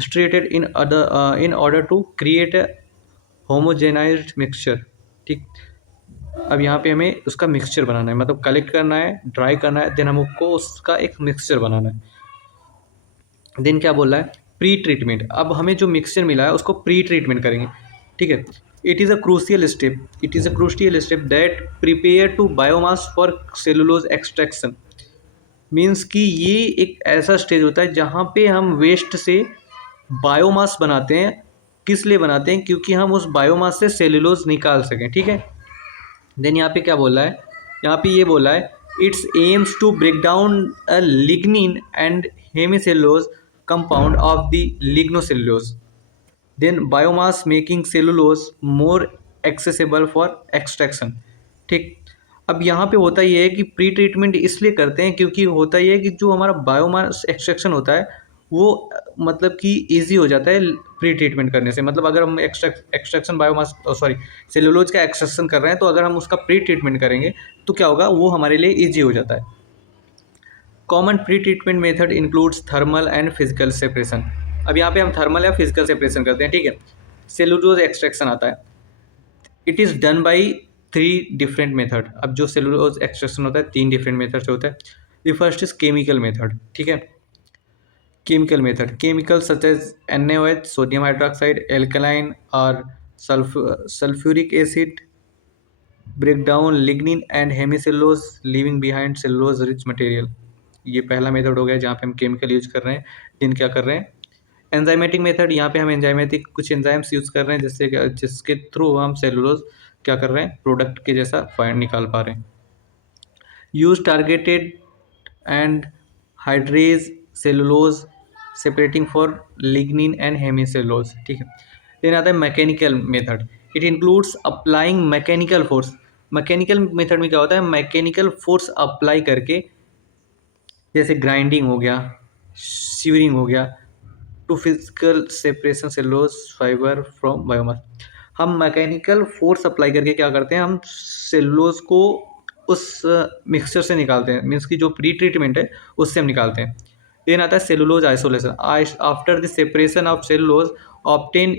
Striated in order to create a homogenized mixture. ठीक, अब यहाँ पे हमें उसका मिक्सचर बनाना है, मतलब कलेक्ट करना है, ड्राई करना है, देन हमको उसका एक मिक्सचर बनाना है। देन क्या बोल रहा है, प्री ट्रीटमेंट। अब हमें जो मिक्सचर मिला है उसको प्री ट्रीटमेंट करेंगे। ठीक है, it is a crucial step that prepare to biomass for cellulose extraction. Means कि ये एक ऐसा स्टेज होता है जहाँ पे हम वेस्ट से बायोमास बनाते हैं। किस लिए बनाते हैं, क्योंकि हम उस बायोमास से सेलुलोज निकाल सकें। ठीक है, देन यहाँ पे क्या बोला है, यहाँ पे ये बोला है it's aims to break down a lignin and hemicellulose compound of the lignocellulose, then biomass making cellulose more accessible for extraction. ठीक, अब यहाँ पे होता ये है कि प्री ट्रीटमेंट इसलिए करते हैं क्योंकि होता ये है कि जो हमारा बायोमास एक्सट्रैक्शन होता है वो मतलब कि ईजी हो जाता है प्री ट्रीटमेंट करने से। मतलब अगर हम एक्सट्रैक्शन बायोमास सॉरी सेलुलोज का एक्सट्रैक्शन कर रहे हैं तो अगर हम उसका प्री ट्रीटमेंट करेंगे तो क्या होगा, वो हमारे लिए ईजी हो जाता है। Common pre treatment method includes thermal and physical separation. अब यहाँ पे हम थर्मल या फिजिकल सेपरेशन करते हैं। ठीक है, सेलुलोज एक्सट्रैक्शन आता है, it is done by 3 different method. अब जो सेलुलोज एक्सट्रैक्शन होता है 3 डिफरेंट मेथड से होता है। The first is chemical method. ठीक है, chemical method, chemical such as NaOH, sodium hydroxide, alkaline और sulphuric acid break down lignin and hemicellulose leaving behind cellulose rich material. ये पहला मेथड हो गया जहाँ पे हम केमिकल यूज कर रहे हैं। दिन क्या कर रहे हैं, एंजाइमेटिक मेथड, यहाँ पे हम एंजाइमेटिक कुछ एंजाइम्स यूज़ कर रहे हैं जिसके थ्रू हम सेलुलोज क्या कर रहे हैं, प्रोडक्ट के जैसा फाइंड निकाल पा रहे हैं। Use targeted and hydrase cellulose separating for lignin and hemicellulose. ठीक है, देन आता है mechanical method, it includes applying mechanical force. Mechanical method में क्या होता है, मैकेनिकल फोर्स अप्लाई करके, जैसे ग्राइंडिंग हो गया, सीवरिंग हो गया, to physical separation cellulose fibre from biomass. हम मैकेनिकल फोर्स अप्लाई करके क्या करते हैं, हम सेलुलोज को उस मिक्सचर से निकालते हैं। मीन्स की जो प्री ट्रीटमेंट है उससे हम निकालते हैं। देन आता है cellulose isolation. After the separation of cellulose obtain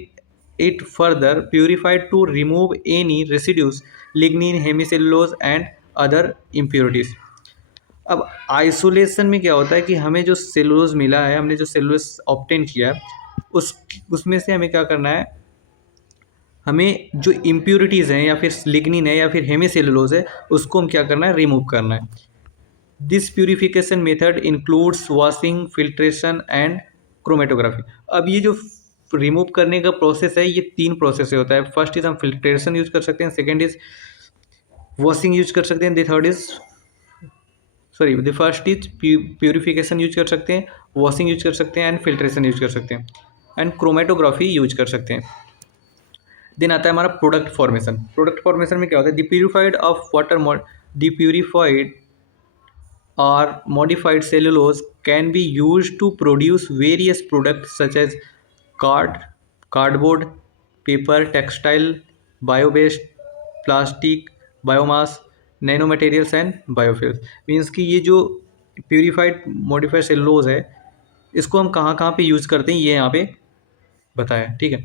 it further purified to remove any residues lignin hemicellulose and other impurities. अब आइसोलेशन में क्या होता है कि हमें जो सेलुलोज मिला है, हमने जो सेलुलोज ऑब्टेन किया है उसमें से हमें क्या करना है, हमें जो इम्प्योरिटीज़ हैं या फिर लिग्निन है या फिर हेमिसेलुलोज है उसको हम क्या करना है, रिमूव करना है। This purification method includes washing, filtration and chromatography. अब ये जो रिमूव करने का प्रोसेस है ये 3 प्रोसेस से होता है। फर्स्ट इज हम फिल्ट्रेशन यूज कर सकते हैं, सेकेंड इज वॉशिंग यूज कर सकते हैं, the third is the first is purification use कर सकते हैं, वॉशिंग यूज कर सकते हैं एंड फिल्ट्रेशन यूज कर सकते हैं एंड क्रोमेटोग्राफी यूज कर सकते हैं। देन आता है हमारा प्रोडक्ट फॉर्मेशन। प्रोडक्ट फॉर्मेशन में क्या होता है, डिप्यूरिफाइड ऑफ वाटर, डिप्यूरिफाइड और modified cellulose can be used to produce various products such as cardboard, paper, textile, bio-based, plastic, biomass, nanomaterials and biofuels। Means कि ये जो प्यूरिफाइड मॉडिफाइड सेलुलोज है इसको हम कहाँ कहाँ पे यूज़ करते हैं ये यहाँ पे बताया। ठीक है,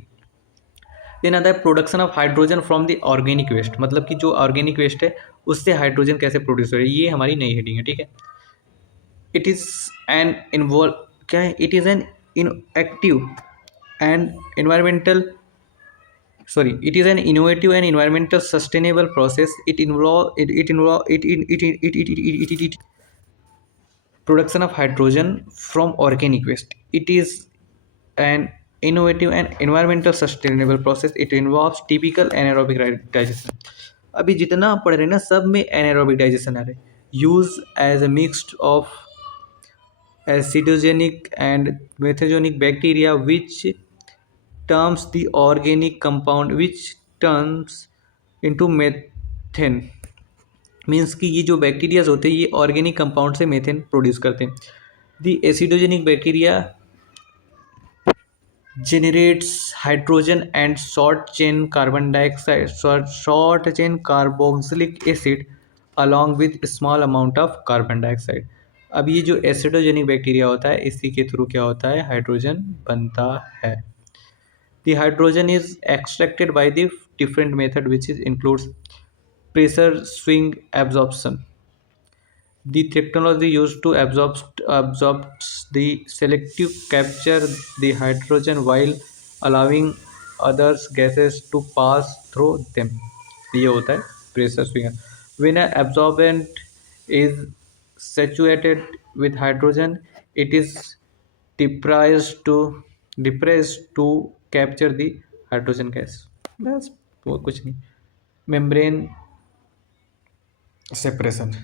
देन आता है production of hydrogen from the organic waste. मतलब कि जो ऑर्गेनिक वेस्ट है उससे हाइड्रोजन कैसे प्रोड्यूस हो रही है, ये हमारी नई हेडिंग है। ठीक है, इट इज़ एन इन्वॉल्व क्या है, it is an inactive and environmental it is an innovative and environmental sustainable process. It production of hydrogen from organic waste. It is an innovative and environmental sustainable process. It involves typical anaerobic digestion. अभी जितना पढ़ रहे हैं ना सब में anaerobic digestion आ रहे हैं। Use as a mixed of acidogenic and methogenic bacteria which turns the organic compound which turns into methane। Means कि ये जो बैक्टीरियाज होते हैं ये ऑर्गेनिक कंपाउंड से मेथेन प्रोड्यूस करते हैं। The acidogenic bacteria generates hydrogen and short chain carbon dioxide, short chain carboxylic acid along with small amount of carbon dioxide। अब ये जो एसिडोजेनिक बैक्टीरिया होता है इसी के थ्रू क्या होता है, हाइड्रोजन बनता है। The hydrogen is extracted by the different method which is includes pressure swing absorption. The technology used to absorb the selective capture the hydrogen while allowing others gases to pass through them. ये होता है pressure swing. When an absorbent is saturated with hydrogen, it is depressed to depressed to capture the hydrogen gas. बस वो कुछ नहीं. Membrane separation.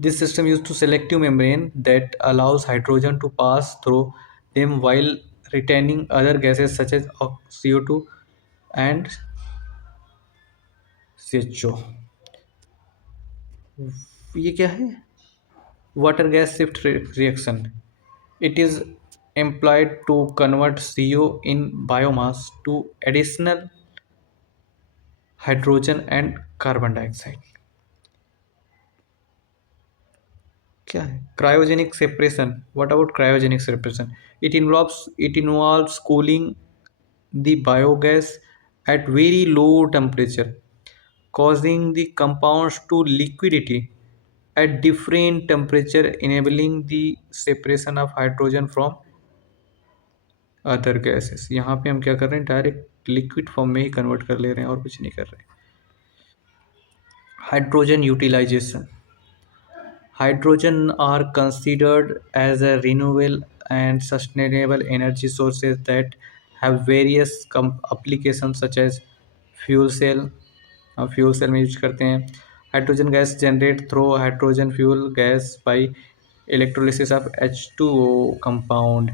This system used to selective membrane that allows hydrogen to pass through them while retaining other gases such as CO2 and CHO. ये क्या है? Water gas shift reaction. It is employed to convert CO in biomass to additional hydrogen and carbon dioxide. क्या है? Cryogenic separation. What about cryogenic separation? It involves cooling the biogas at very low temperature, causing the compounds to liquidity at different temperature, enabling the separation of hydrogen from other gases. यहाँ पे हम क्या कर रहे हैं, direct liquid form में ही convert कर ले रहे हैं और कुछ नहीं कर रहे हैं. Hydrogen utilization. Hydrogen are considered as a renewable and sustainable energy sources that have various applications such as fuel cell. Fuel cell में यूज करते हैं. Hydrogen gas generate through hydrogen fuel gas by electrolysis of H2O compound.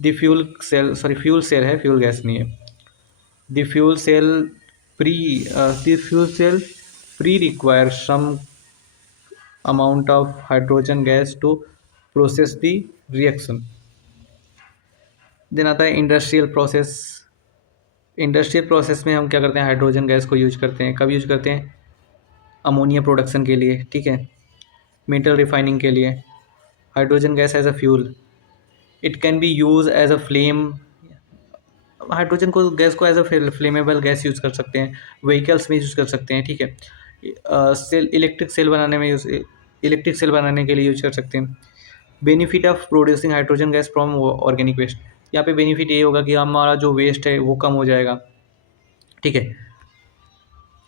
The fuel cell है, fuel gas नहीं है. The fuel cell pre the fuel cell pre require some amount of hydrogen gas to process the reaction. Then आता है industrial process. Industrial process में हम क्या करते हैं, हाइड्रोजन गैस को यूज करते हैं. कब यूज करते हैं? अमोनिया प्रोडक्शन के लिए, ठीक है, मेटल रिफाइनिंग के लिए. Hydrogen gas as a fuel, it can be use as a flame. Hydrogen को गैस को as a flammable gas use कर सकते हैं, व्हीकल्स में यूज कर सकते हैं, ठीक है. इलेक्ट्रिक सेल बनाने के लिए यूज कर सकते हैं. Benefit of producing hydrogen gas from organic waste. यहाँ पे बेनिफिट ये होगा कि हमारा जो वेस्ट है वो कम हो जाएगा, ठीक है.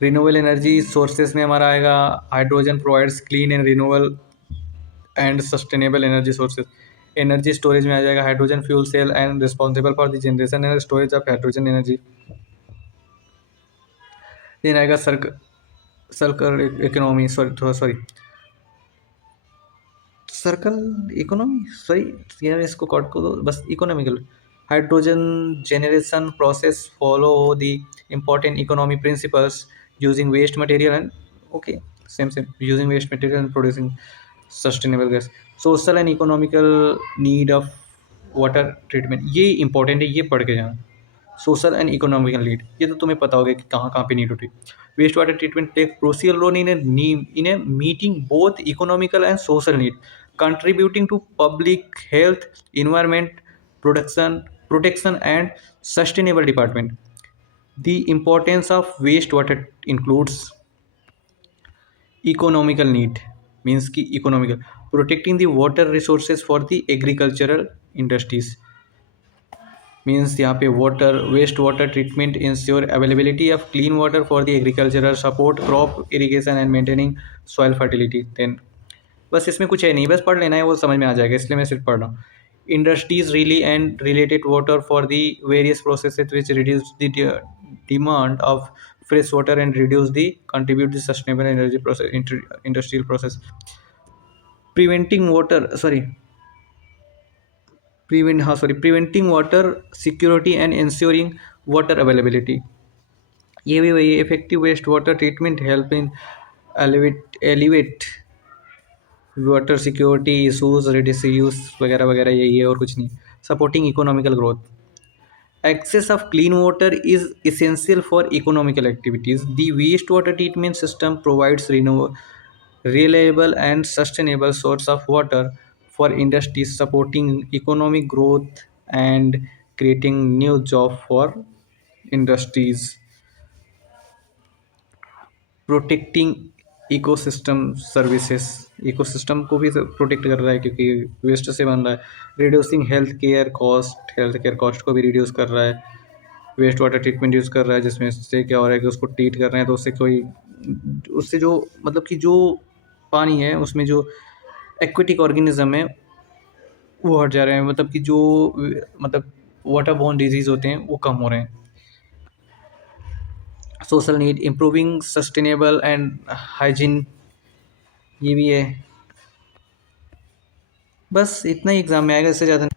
रिन्यूएबल एनर्जी सोर्सेज में हमारा आएगा, hydrogen provides clean and renewable and sustainable energy sources. Energy storage में आ जाएगा, hydrogen fuel cell and responsible for the generation and storage of hydrogen energy. Then आएगा circle economy, sorry circle economy, sorry यार इसको कॉट को दो बस. Economical. Hydrogen generation process follow the important economy principles using waste material and okay same using waste material and producing sustainable gas. Social and economical need of water treatment, ये important है, ये पढ़ के जाना. सोशल एंड इकोनॉमिकल नीड, ये तो तुम्हें पता होगा कि कहाँ कहाँ पे नीड होती है. Waste water treatment take crucial role in a meeting both economical and social need, contributing to public health, environment, protection and sustainable development. The importance of wastewater includes economical need, means ki economical, protecting the water resources for the agricultural industries. Means यहाँ पे water waste water treatment ensure availability of clean water for the agricultural support crop irrigation and maintaining soil fertility. Then बस इसमें कुछ है नहीं, बस पढ़ लेना है, वो समझ में आ जाएगा, इसलिए मैं सिर्फ पढ़ रहा हूँ. Industries relief and related water for the various processes which reduce the demand of fresh water and reduce the contribute the sustainable energy process industrial process. Preventing water preventing water security and ensuring water availability. ये भी वही effective waste water treatment help in elevate water security issues, reduce use वगैरह वगैरह, यही है और कुछ नहीं. Supporting economical growth. Access of clean water is essential for economical activities. The wastewater treatment system provides reliable and sustainable source of water for industries, supporting economic growth and creating new job for industries, protecting ecosystem services, ecosystem को भी protect कर रहा है क्योंकि waste से बन रहा है। रिड्यूसिंग हेल्थ केयर कॉस्ट को भी रिड्यूस कर रहा है। वेस्ट वाटर ट्रीटमेंट यूज़ कर रहा है जिसमें से क्या हो रहा है कि उसको ट्रीट कर रहे हैं तो उससे जो मतलब कि जो पानी है उसमें जो एक्वेटिक ऑर्गेनिज्म है वो हट जा रहे हैं, मतलब कि जो मतलब वाटर बोर्न डिजीज़ होते हैं वो कम हो रहे हैं। Social need, improving sustainable and hygiene, ये भी है। बस इतना ही एग्ज़ाम में आएगा, इससे ज़्यादा